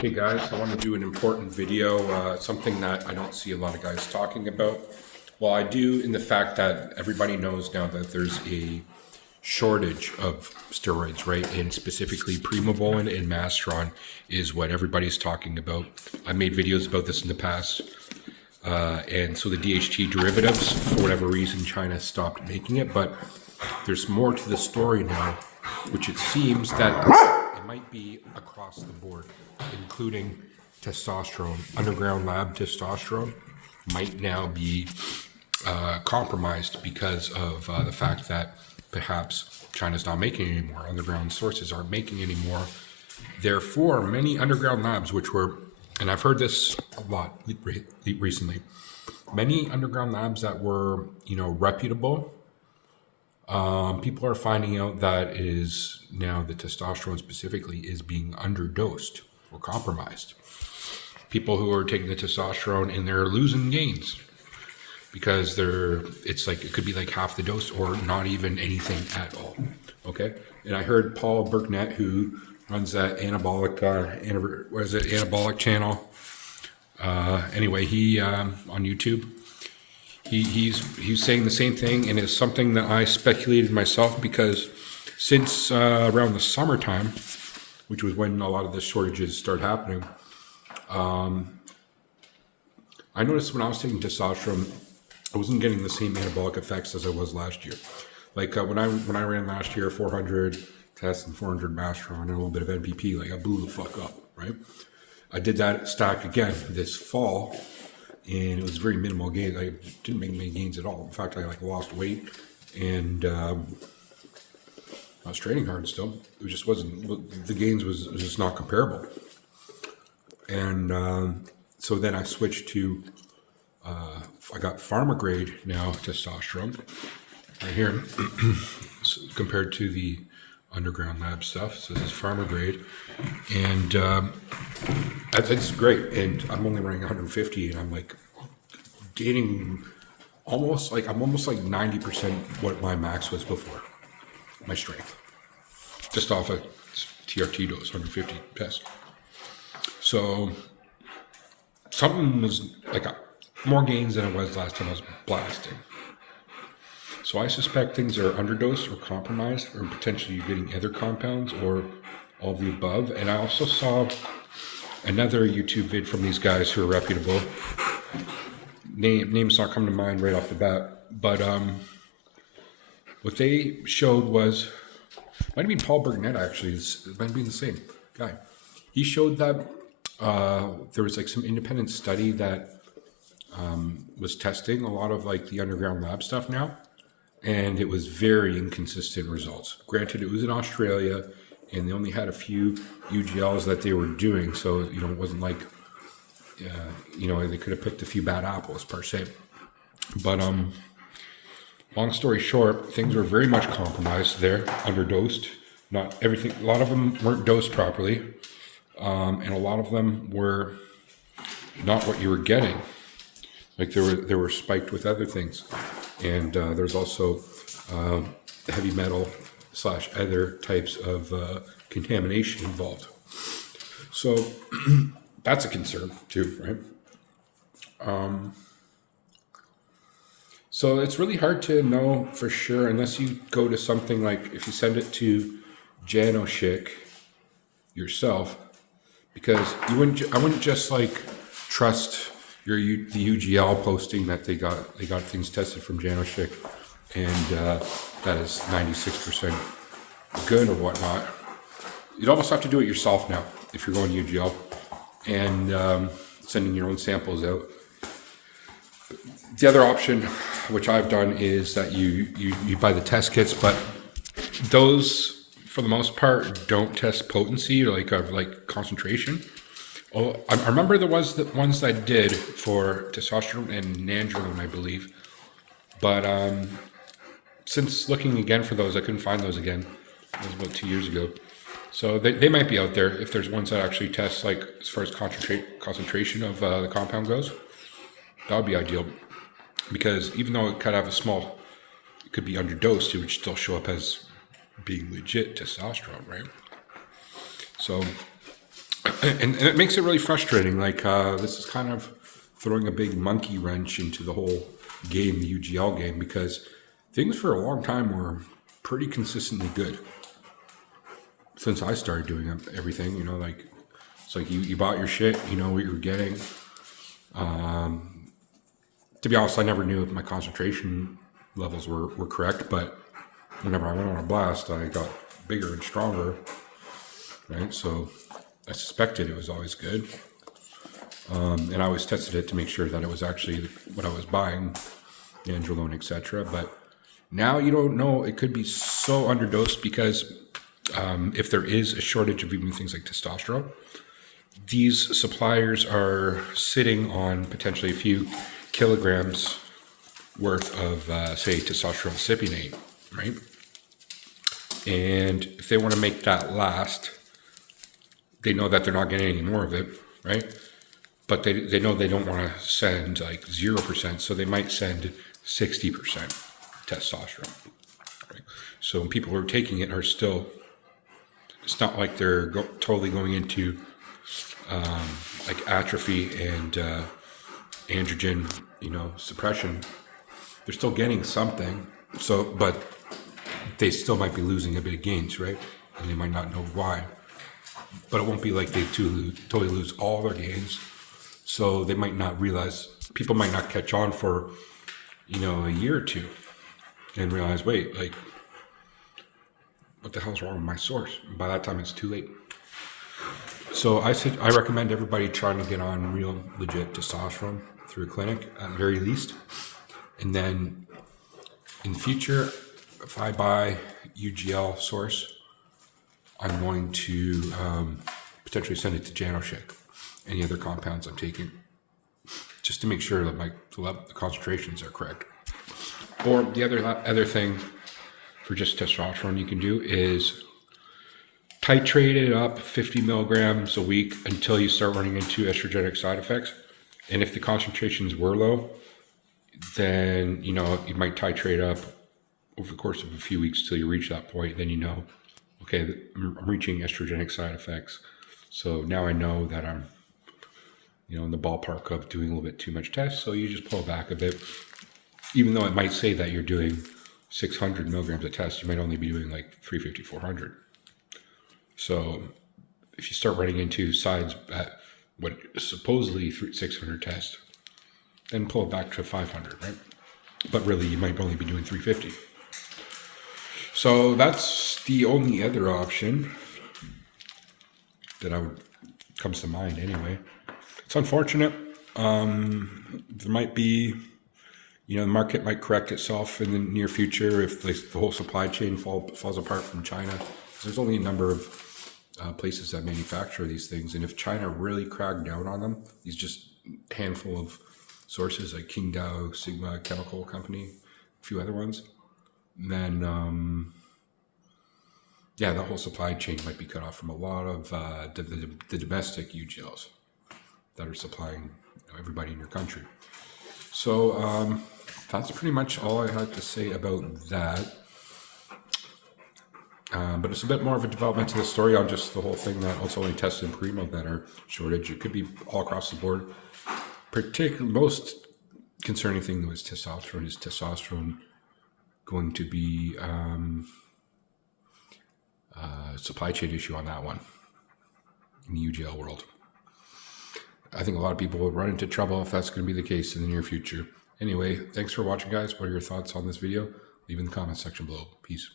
Hey guys, I want to do an important video, something that I don't see a lot of guys talking about. Well, I do in the fact that everybody knows now that there's a shortage of steroids, right? And specifically Primobolan and Mastron is what everybody's talking about. I made videos about this in the past. And so the DHT derivatives, for whatever reason, China stopped making it, but there's more to the story now, which it seems that it might be across the board, including testosterone. Underground lab testosterone might now be compromised because of the fact that perhaps China's not making it anymore. Underground sources aren't making it anymore. Therefore, many underground labs, which were, and I've heard this a lot recently, many underground labs that were, reputable, people are finding out that it is now the testosterone specifically is being underdosed or compromised. People who are taking the testosterone and they're losing gains because it's like it could be like half the dose or not even anything at all. Okay, and I heard Paul Burnett, who runs that anabolic channel. Anyway, he on YouTube. He's saying the same thing, and it's something that I speculated myself because since around the summertime, which was when a lot of the shortages started happening, I noticed when I was taking testosterone, I wasn't getting the same anabolic effects as I was last year. Like when I ran last year, 400 tests and 400 Mastron and a little bit of NPP, like I blew the fuck up, right? I did that stack again this fall, and it was very minimal gains. I didn't make many gains at all. In fact, I lost weight, and I was training hard still. It just wasn't, the gains was just not comparable. And so then I switched to, I got pharma grade now testosterone right here compared to the underground lab stuff. So this is pharma grade, and it's great. And I'm only running 150, and I'm like gaining almost like 90% what my max was before, my strength, just off a TRT dose, 150 test. So something was like more gains than it was last time I was blasting. So I suspect things are underdosed or compromised, or potentially you're getting other compounds or all of the above. And I also saw another YouTube vid from these guys who are reputable. Name's not coming to mind right off the bat, but what they showed was, might have been Paul Burnett actually, it might have been the same guy. He showed that there was like some independent study that was testing a lot of like the underground lab stuff now, and it was very inconsistent results. Granted, it was in Australia, and they only had a few UGLs that they were doing, so it wasn't like they could have picked a few bad apples per se. But long story short, things were very much compromised there, underdosed. Not everything. A lot of them weren't dosed properly, and a lot of them were not what you were getting. Like they were spiked with other things, and there's also heavy metal / other types of contamination involved. So that's a concern too, right? So it's really hard to know for sure unless you go to something like, if you send it to Janoschik yourself, because I wouldn't just like trust the UGL posting that they got things tested from Janoschik, and that is 96% good or whatnot. You'd almost have to do it yourself now if you're going UGL and sending your own samples out. The other option, which I've done, is that you buy the test kits, but those for the most part don't test potency or like concentration. Oh, I remember there was the ones that did for testosterone and nandrolone, I believe, but since looking again for those, I couldn't find those again. It was about 2 years ago. So they might be out there if there's ones that actually test like as far as concentration of the compound goes. That would be ideal, because even though it could have it could be underdosed, it would still show up as being legit testosterone, right? So and it makes it really frustrating. Like this is kind of throwing a big monkey wrench into the whole game, the UGL game, because things for a long time were pretty consistently good since I started doing everything. You know, like it's like you bought your shit, you know what you were getting. To be honest, I never knew if my concentration levels were correct, but whenever I went on a blast, I got bigger and stronger, right? So I suspected it was always good. And I always tested it to make sure that it was actually what I was buying, Androlone, etc. But now you don't know. It could be so underdosed because if there is a shortage of even things like testosterone, these suppliers are sitting on potentially a few kilograms worth of, say, testosterone cypionate, right? And if they want to make that last, they know that they're not getting any more of it, right? But they know they don't want to send like 0%, so they might send 60% testosterone, right? So people who are taking it are still, it's not like they're totally going into like atrophy and androgen, you know, suppression. They're still getting something, so, but they still might be losing a bit of gains, right? And they might not know why. But it won't be like they totally lose all their gains. So they might not realize, people might not catch on for, you know, a year or two and realize, wait, like, what the hell's wrong with my source? And by that time, it's too late. So I recommend everybody trying to get on real, legit testosterone through a clinic at the very least. And then in the future, if I buy UGL source, I'm going to potentially send it to Janoshik, any other compounds I'm taking, just to make sure that the concentrations are correct. Or the other thing for just testosterone you can do is titrate it up 50 milligrams a week until you start running into estrogenic side effects. And if the concentrations were low, then, you know, you might titrate up over the course of a few weeks till you reach that point. Then you know, okay, I'm reaching estrogenic side effects. So now I know that I'm, you know, in the ballpark of doing a little bit too much test. So you just pull back a bit. Even though it might say that you're doing 600 milligrams of test, you might only be doing like 350, 400. So if you start running into sides at what is supposedly 600 tests, then pull it back to 500, right? But really, you might only be doing 350. So that's the only other option that comes to mind anyway. It's unfortunate. There might be, you know, the market might correct itself in the near future if the whole supply chain falls apart from China. There's only a number of places that manufacture these things, and if China really cracked down on them, these just handful of sources like Qingdao, Sigma Chemical Company, a few other ones, then yeah, the whole supply chain might be cut off from a lot of the domestic UGLs that are supplying, you know, everybody in your country. So that's pretty much all I had to say about that. But it's a bit more of a development to the story on just the whole thing that it's only Tessa and Primo that are shortage. It could be all across the board. Most concerning thing was testosterone. Is testosterone going to be a supply chain issue on that one in the UGL world? I think a lot of people will run into trouble if that's going to be the case in the near future. Anyway, thanks for watching, guys. What are your thoughts on this video? Leave in the comments section below. Peace.